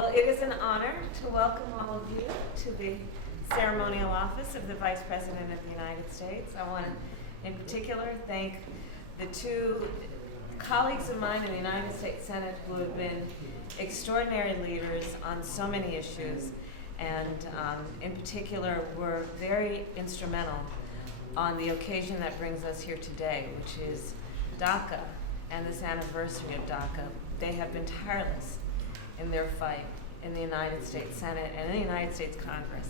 Well, it is an honor to welcome all of you to the ceremonial office of the Vice President of the United States. I want to, in particular, thank the two colleagues of mine in the United States Senate who have been extraordinary leaders on so many issues, and in particular were very instrumental on the occasion that brings us here today, which is DACA and this anniversary of DACA. They have been tireless in their fight in the United States Senate and in the United States Congress.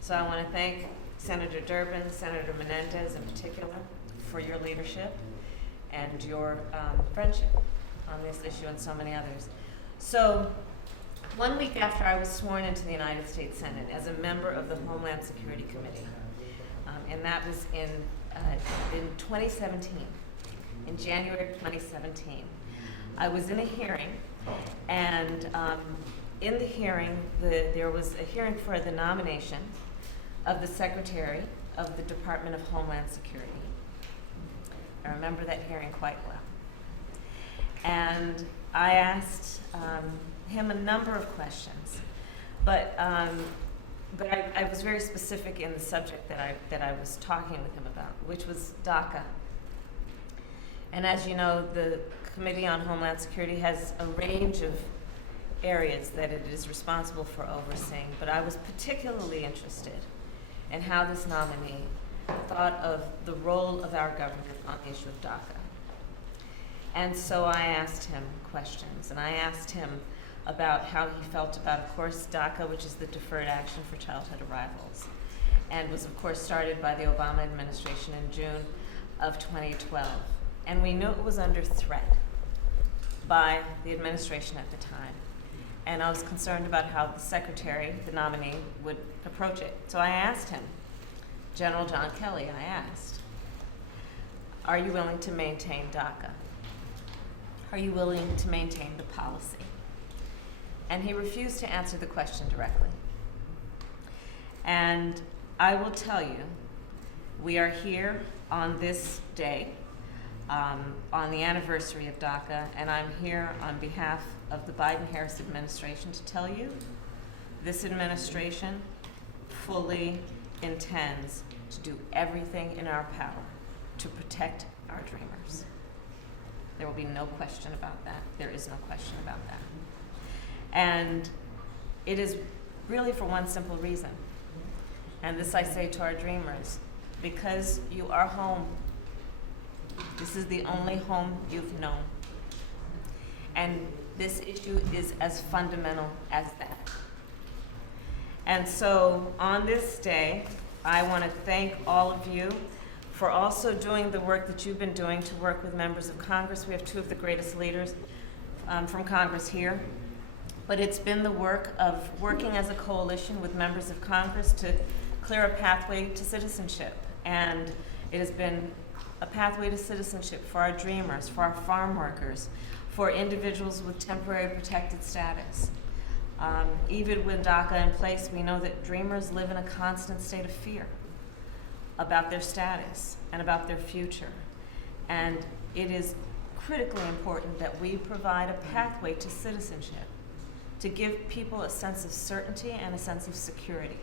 So I want to thank Senator Durbin, Senator Menendez in particular, for your leadership and your friendship on this issue and so many others. So 1 week after I was sworn into the United States Senate as a member of the Homeland Security Committee, and that was in 2017, in January of 2017, I was in a hearing, and in the hearing, there was a hearing for the nomination of the Secretary of the Department of Homeland Security. I remember that hearing quite well. And I asked him a number of questions, but I was very specific in the subject that I was talking with him about, which was DACA. And as you know, the Committee on Homeland Security has a range of areas that it is responsible for overseeing, but I was particularly interested in how this nominee thought of the role of our government on the issue of DACA. And so I asked him questions, and I asked him about how he felt about, of course, DACA, which is the Deferred Action for Childhood Arrivals, and was, of course, started by the Obama administration in June of 2012. And we knew it was under threat by the administration at the time. And I was concerned about how the secretary, the nominee, would approach it. So I asked him, General John Kelly, I asked, are you willing to maintain DACA? Are you willing to maintain the policy? And he refused to answer the question directly. And I will tell you, we are here on this day, on the anniversary of DACA, and I'm here on behalf of the Biden-Harris administration to tell you this administration fully intends to do everything in our power to protect our dreamers. There will be no question about that. There is no question about that. And it is really for one simple reason, and this I say to our dreamers, because you are home. This is the only home you've known. And this issue is as fundamental as that. And so on this day, I want to thank all of you for also doing the work that you've been doing to work with members of Congress. We have two of the greatest leaders from Congress here. But it's been the work of working as a coalition with members of Congress to clear a pathway to citizenship. And it has been a pathway to citizenship for our dreamers, for our farm workers, for individuals with temporary protected status. Even with DACA in place, we know that dreamers live in a constant state of fear about their status and about their future. And it is critically important that we provide a pathway to citizenship to give people a sense of certainty and a sense of security.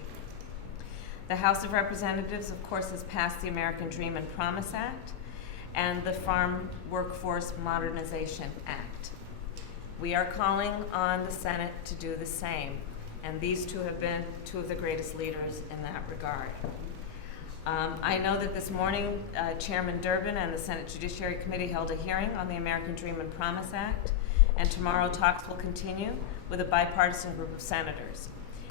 The House of Representatives, of course, has passed the American Dream and Promise Act and the Farm Workforce Modernization Act. We are calling on the Senate to do the same, and these two have been two of the greatest leaders in that regard. I know that this morning, Chairman Durbin and the Senate Judiciary Committee held a hearing on the American Dream and Promise Act, and tomorrow talks will continue with a bipartisan group of senators.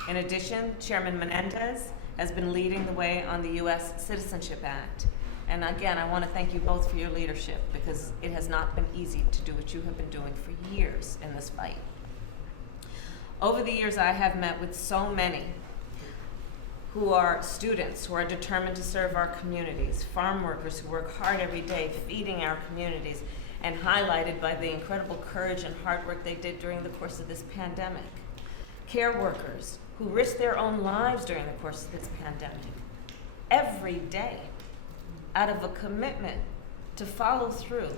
In addition, Chairman Menendez has been leading the way on the U.S. Citizenship Act. And again, I want to thank you both for your leadership, because it has not been easy to do what you have been doing for years in this fight. Over the years, I have met with so many who are students, who are determined to serve our communities, farm workers who work hard every day feeding our communities, and highlighted by the incredible courage and hard work they did during the course of this pandemic. Care workers who risked their own lives during the course of this pandemic, every day, out of a commitment to follow through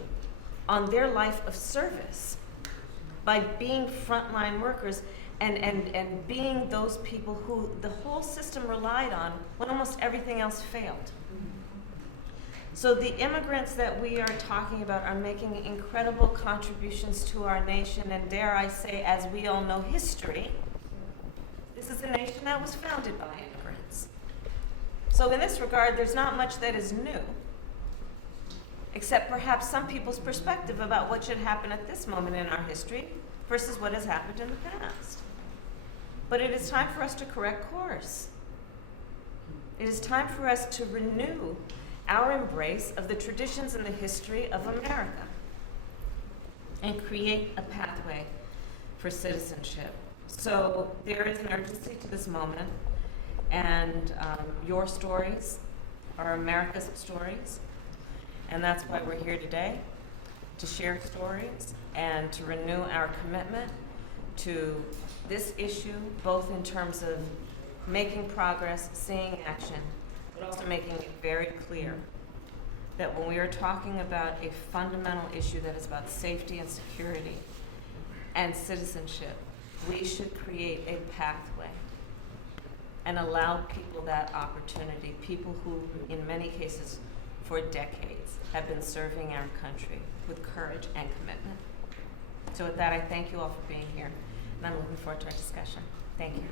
on their life of service by being frontline workers and being those people who the whole system relied on when almost everything else failed. So the immigrants that we are talking about are making incredible contributions to our nation, and dare I say, as we all know history, this is a nation that was founded by immigrants. So in this regard, there's not much that is new, except perhaps some people's perspective about what should happen at this moment in our history versus what has happened in the past. But it is time for us to correct course. It is time for us to renew our embrace of the traditions and the history of America and create a pathway for citizenship. So there is an urgency to this moment, and your stories are America's stories, and that's why we're here today, to share stories and to renew our commitment to this issue, both in terms of making progress, seeing action, but also making it very clear that when we are talking about a fundamental issue that is about safety and security and citizenship, we should create a pathway and allow people that opportunity, people who, in many cases, for decades, have been serving our country with courage and commitment. So with that, I thank you all for being here, and I'm looking forward to our discussion. Thank you.